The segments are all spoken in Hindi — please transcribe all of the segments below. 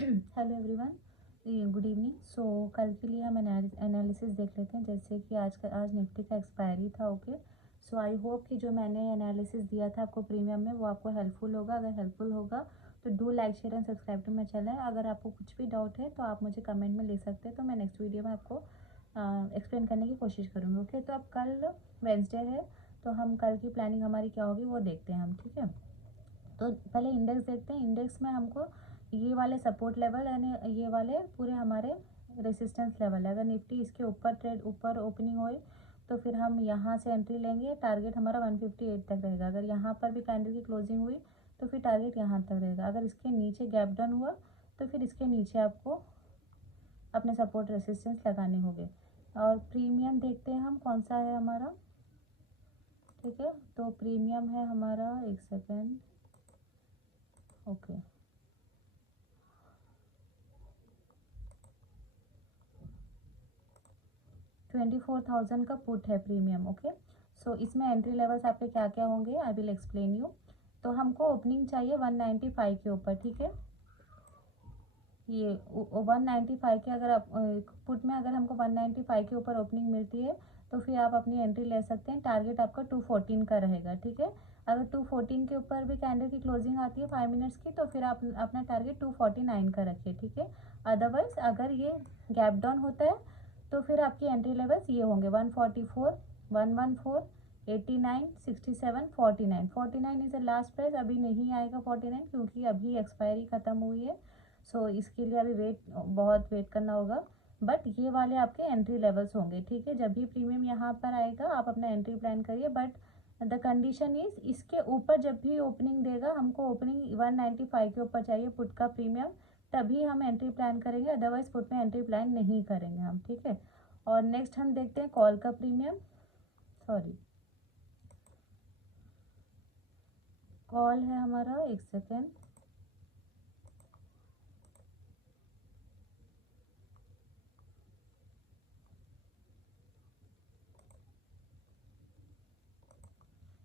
Hello everyone, good evening. So कल के लिए हम एनालिसिस देख लेते हैं। जैसे कि आज निफ्टी का एक्सपायरी था। ओके, सो आई होप कि जो मैंने एनालिसिस दिया था आपको प्रीमियम में वो आपको हेल्पफुल होगा। अगर हेल्पफुल होगा तो do like share and subscribe to my channel. अगर आपको कुछ भी डाउट है तो आप मुझे कमेंट में ले सकते हैं, तो मैं नेक्स्ट वीडियो में आपको एक्सप्लेन करने की कोशिश करूँगी। ओके, तो अब कल वेंसडे है, तो हम कल की प्लानिंग हमारी क्या होगी वो देखते हैं हम। ठीक है, तो पहले इंडेक्स देखते हैं। इंडेक्स में हमको ये वाले सपोर्ट लेवल यानी ये वाले पूरे हमारे रेसिस्टेंस लेवल है। अगर निफ्टी इसके ऊपर ओपनिंग हो तो फिर हम यहाँ से एंट्री लेंगे। टारगेट हमारा 158 तक रहेगा। अगर यहाँ पर भी कैंडल की क्लोजिंग हुई तो फिर टारगेट यहाँ तक रहेगा। अगर इसके नीचे गैप डाउन हुआ तो फिर इसके नीचे आपको अपने सपोर्ट रेसिस्टेंस लगाने होंगे। और प्रीमियम देखते हैं हम कौन सा है हमारा। ठीक है, तो प्रीमियम है हमारा, एक सेकेंड। ओके, 24,000 का पुट है प्रीमियम। ओके, सो इसमें एंट्री लेवल्स आपके क्या क्या होंगे, आई विल एक्सप्लेन यू। तो हमको ओपनिंग चाहिए 195 के ऊपर। ठीक है, ये 195 के अगर आप पुट में अगर हमको 195 के ऊपर ओपनिंग मिलती है तो फिर आप अपनी एंट्री ले सकते हैं। टारगेट आपका 214 का रहेगा। ठीक है, अगर 214 के ऊपर भी कैंडल की क्लोजिंग आती है 5 मिनट्स की तो फिर आप अपना टारगेट 249 का रखिए। ठीक है, अदरवाइज अगर ये गैप डाउन होता है तो फिर आपकी एंट्री लेवल्स ये होंगे 144, 114, 89, 67, 49। 49 इज़ द लास्ट प्राइस। अभी नहीं आएगा 49 क्योंकि अभी एक्सपायरी ख़त्म हुई है। सो इसके लिए अभी बहुत वेट करना होगा। बट ये वाले आपके एंट्री लेवल्स होंगे। ठीक है, जब भी प्रीमियम यहाँ पर आएगा आप अपना एंट्री प्लान करिए। बट द कंडीशन इज इसके ऊपर जब भी ओपनिंग देगा, हमको ओपनिंग 195 के ऊपर चाहिए पुट का प्रीमियम, तभी हम एंट्री प्लान करेंगे। अदरवाइज पुट में एंट्री प्लान नहीं करेंगे हम। ठीक है, और नेक्स्ट हम देखते हैं कॉल का प्रीमियम। सॉरी, कॉल है हमारा, एक सेकेंड।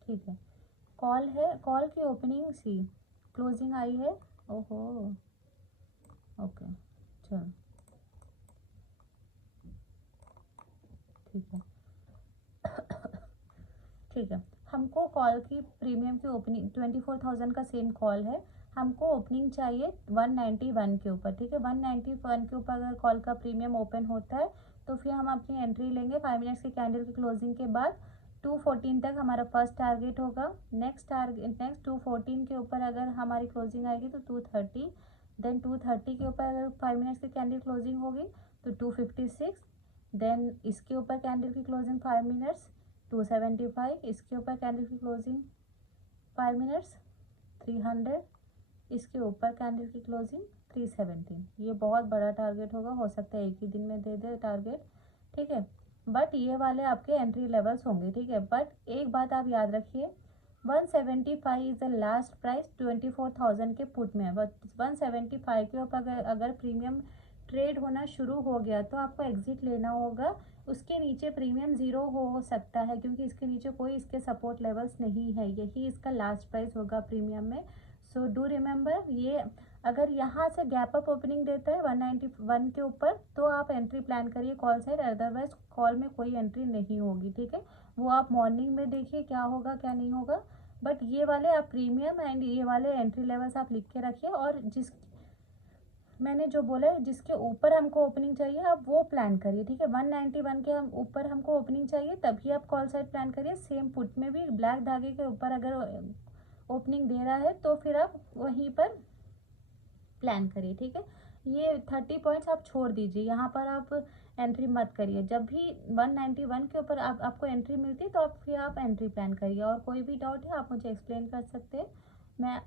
ठीक है, कॉल है, कॉल की ओपनिंग सी क्लोजिंग आई है। ओहो, ओके, चलो ठीक है। ठीक है, हमको कॉल की प्रीमियम की ओपनिंग 24,000 का सेम कॉल है। हमको ओपनिंग चाहिए 191 के ऊपर। ठीक है, 191 के ऊपर अगर कॉल का प्रीमियम ओपन होता है तो फिर हम अपनी एंट्री लेंगे 5 मिनट्स की कैंडल की क्लोजिंग के बाद। 214 तक हमारा फर्स्ट टारगेट होगा। नेक्स्ट 214 के ऊपर अगर हमारी क्लोजिंग आएगी तो 230। देन 230 के ऊपर अगर 5 मिनट्स की कैंडल क्लोजिंग होगी तो 256। देन इसके ऊपर कैंडल की क्लोजिंग 5 मिनट्स 275। इसके ऊपर कैंडल की क्लोजिंग 5 मिनट्स 300। इसके ऊपर कैंडल की क्लोजिंग 317। ये बहुत बड़ा टारगेट होगा, हो सकता है एक ही दिन में दे दे टारगेट। ठीक है, बट ये वाले आपके एंट्री लेवल्स होंगे। ठीक है, बट एक बात आप याद रखिए, 175 इज द लास्ट प्राइस 24,000 के पुट में। 175 के ऊपर अगर प्रीमियम ट्रेड होना शुरू हो गया तो आपको एग्जिट लेना होगा। उसके नीचे प्रीमियम ज़ीरो हो सकता है क्योंकि इसके नीचे कोई इसके सपोर्ट लेवल्स नहीं है। यही इसका लास्ट प्राइस होगा प्रीमियम में। सो डू रिमेंबर, ये अगर यहाँ से गैप अप ओपनिंग देता है 191 के ऊपर तो आप एंट्री प्लान करिए कॉल साइड। अदरवाइज कॉल में कोई एंट्री नहीं होगी। ठीक है, वो आप मॉर्निंग में देखिए क्या होगा क्या नहीं होगा। बट ये वाले आप प्रीमियम एंड ये वाले एंट्री लेवल्स आप लिख के रखिए। और जिस मैंने जो बोला है जिसके ऊपर हमको ओपनिंग चाहिए आप वो प्लान करिए। ठीक है, 191 के हम ऊपर हमको ओपनिंग चाहिए तभी आप कॉल साइड प्लान करिए। सेम पुट में भी ब्लैक धागे के ऊपर अगर ओपनिंग दे रहा है तो फिर आप वहीं पर प्लान करिए। ठीक है, ये 30 पॉइंट्स आप छोड़ दीजिए, यहाँ पर आप एंट्री मत करिए। जब भी 191 के ऊपर आपको एंट्री मिलती है तो आप एंट्री प्लान करिए। और कोई भी डाउट है आप मुझे एक्सप्लेन कर सकते हैं, मैं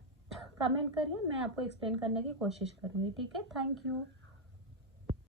कमेंट करिए, मैं आपको एक्सप्लेन करने की कोशिश करूँगी। ठीक है, थैंक यू।